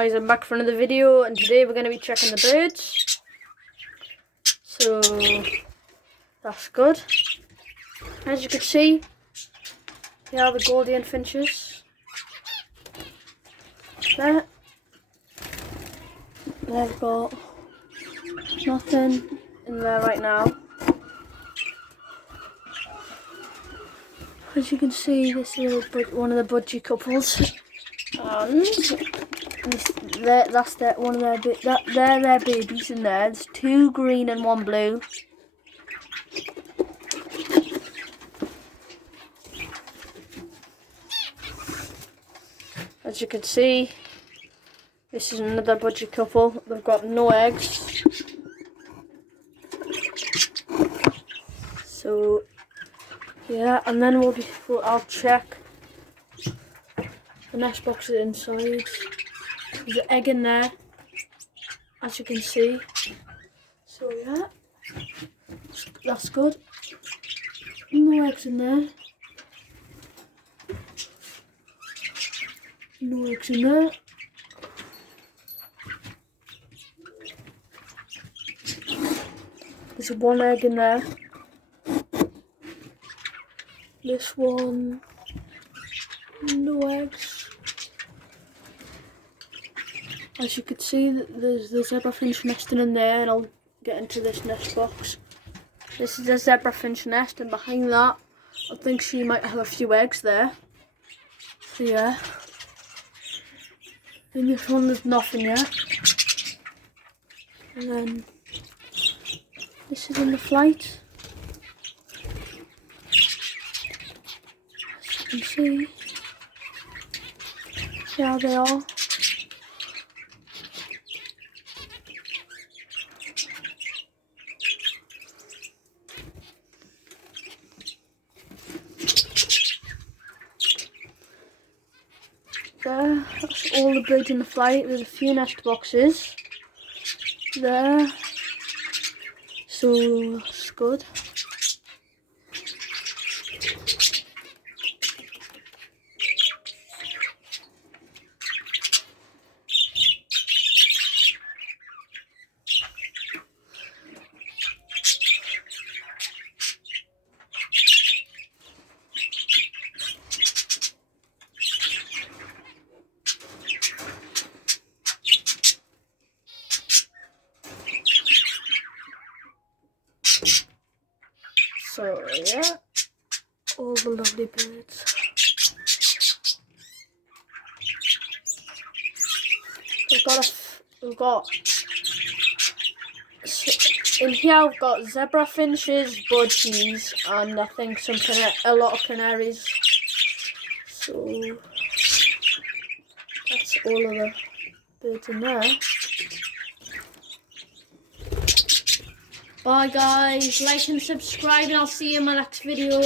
Guys, I'm back for another video, and today we're going to be checking the birds. So that's good. As you can see, here are the Gordian finches. There. They've got nothing in there right now. As you can see, this is one of the budgie couples, and that's one of their babies in there. There's 2 green and 1 blue. As you can see, this is another budgie couple. They've got no eggs. So yeah, and then I'll check the nest boxes inside. There's an egg in there, as you can see. So yeah, that's good. No eggs in there. No eggs in there. There's 1 egg in there. This one, no eggs. As you can see, there's the zebra finch nesting in there, and I'll get into this nest box. This is a zebra finch nest, and behind that, I think she might have a few eggs there. So yeah. In this one, there's nothing yet. And then this is in the flight. As you can see, there they are. There, that's all the birds in the flight. There's a few nest boxes there, so that's good. So yeah, all the lovely birds. We've got in here. I've got zebra finches, budgies, and I think a lot of canaries. So that's all of the birds in there. Bye guys, like and subscribe, and I'll see you in my next video.